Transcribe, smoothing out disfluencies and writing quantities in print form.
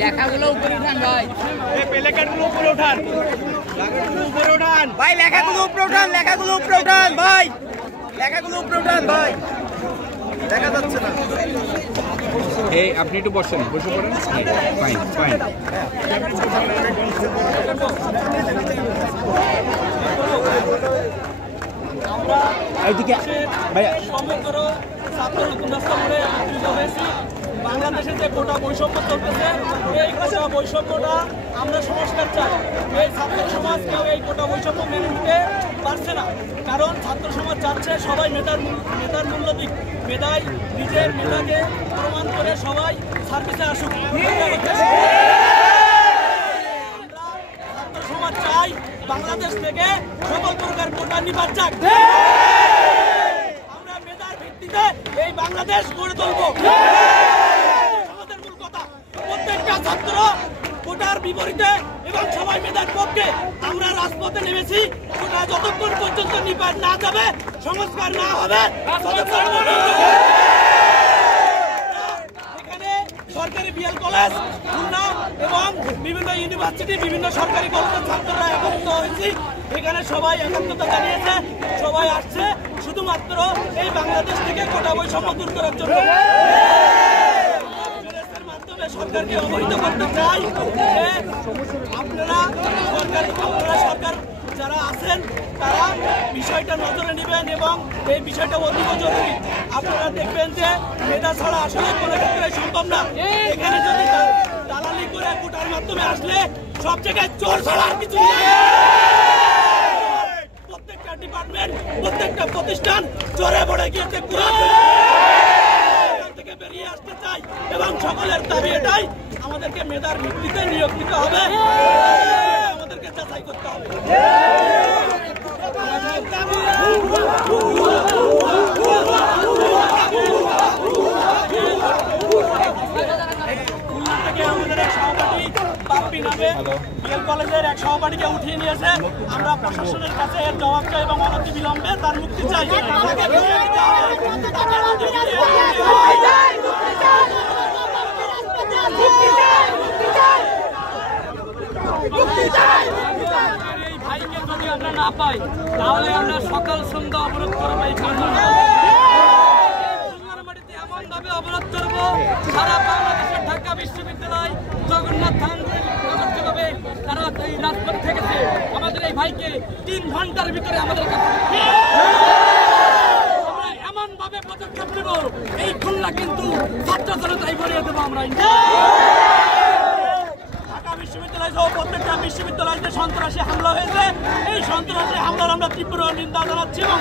লেখাগুলো উপরে উঠান ভাই, প্লেকার্ডগুলো উপরে উঠান, উপরে উঠান ভাই, লেখাগুলো উপরে উঠান, লেখাগুলো উপরে উঠান ভাই, লেখাগুলো উপরে উঠান ভাই, দেখা যাচ্ছে না। এই আপনি একটু বসেন, বসে পড়েন। Fine fine. এইদিকে ভাইয়া সমগ্র ছাত্র নতুন রাস্তা মোড়ে একত্রিত হয়েছি। বাংলাদেশে যে কোটা বৈষম্য চলতেছে, এই কোটা বৈষম্যটা আমরা সংস্কার চাই। এই ছাত্র সমাজ কেউ এই কোটা বৈষম্য মেনে নিতে পারছে না, কারণ ছাত্র সমাজ চাচ্ছে সবাই মেধার মূল্য দিক, মেধায় নিজের মেধাকে প্রমাণ করে সবাই সার্ভিসে আসুক। ছাত্র সমাজ চাই বাংলাদেশ থেকে সকল প্রকার কোটা নিপাত যাক। আমরা মেধার ভিত্তিতে এই বাংলাদেশ গড়ে তুলব। আমাদের মূল কথা, প্রত্যেকটা ছাত্র কোটার বিপরীতে এবং সবাই মেধার পক্ষে আমরা রাজপথে নেমেছি। কোটা যতক্ষণ পর্যন্ত নিপাত না যাবে, সংস্কার না হবে, এখানে সরকারি বিএল কলেজ, খুলনা এবং বিভিন্ন ইউনিভার্সিটি, বিভিন্ন সরকারি কলেজের ছাত্ররা একত্রিত হয়েছি। এখানে সবাই একাত্মতা জানিয়েছে, সবাই আসছে শুধুমাত্র এই বাংলাদেশ থেকে কোটা বৈষম্য দূর করার জন্য। মাধ্যমে সরকারকে অবহিত করতে চাই যে আপনারা সরকার যারা আছেন তারা বিষয়টা নজরে নেবেন এবং এই বিষয়টা অতীব জরুরি। আপনারা দেখবেন যে মেধা ছাড়া আসলে কোনো ক্ষেত্রে সম্ভব না। এখানে যদি দালালি করে কোটার মাধ্যমে আসলে সব জায়গায় চোর ছাড়া আর কিছু নেই। প্রত্যেকটা ডিপার্টমেন্ট, প্রত্যেকটা প্রতিষ্ঠান চোরে পড়ে গিয়েছে। থেকে বেরিয়ে আসতে চাই এবং সকলের দাবি এটাই, আমাদেরকে মেধার ভিত্তিতে নিয়োগ দিতে হবে, আমাদেরকে যাচাই করতে হবে। আমাদের এক সহপাঠী বাপ্পি নামে বিএল কলেজের এক সহপাঠীকে উঠিয়ে নিয়েছে। আমরা প্রশাসনের কাছে এর জবাব চাই এবং অনতি বিলম্বে তার মুক্তি চাই। এই ভাইকে যদি আমরা না পাই, তাহলে আমরা সকাল সন্ধ্যা অবরোধ করবো। এই মাটিতে এমন ভাবে অবরোধ করবো, সারা বাংলাদেশের ঢাকা বিশ্ববিদ্যালয়, জগন্নাথ ধানভাবে তারা এই রাজপথ থেকেছে। আমাদের এই ভাইকে 3 ঘন্টার ভিতরে আমাদের কাছে আমরা এমন ভাবে পদক্ষেপ নেব, এই খুলনা কিন্তু ছাত্র জনতাই ভরিয়ে দেবো আমরা। ঢাকা বিশ্ববিদ্যালয় সহ প্রত্যেকটা বিশ্ববিদ্যালয়তে সন্ত্রাসী হামলা হয়েছে। এই সন্ত্রাসী হামলার আমরা তীব্র নিন্দা জানাচ্ছি এবং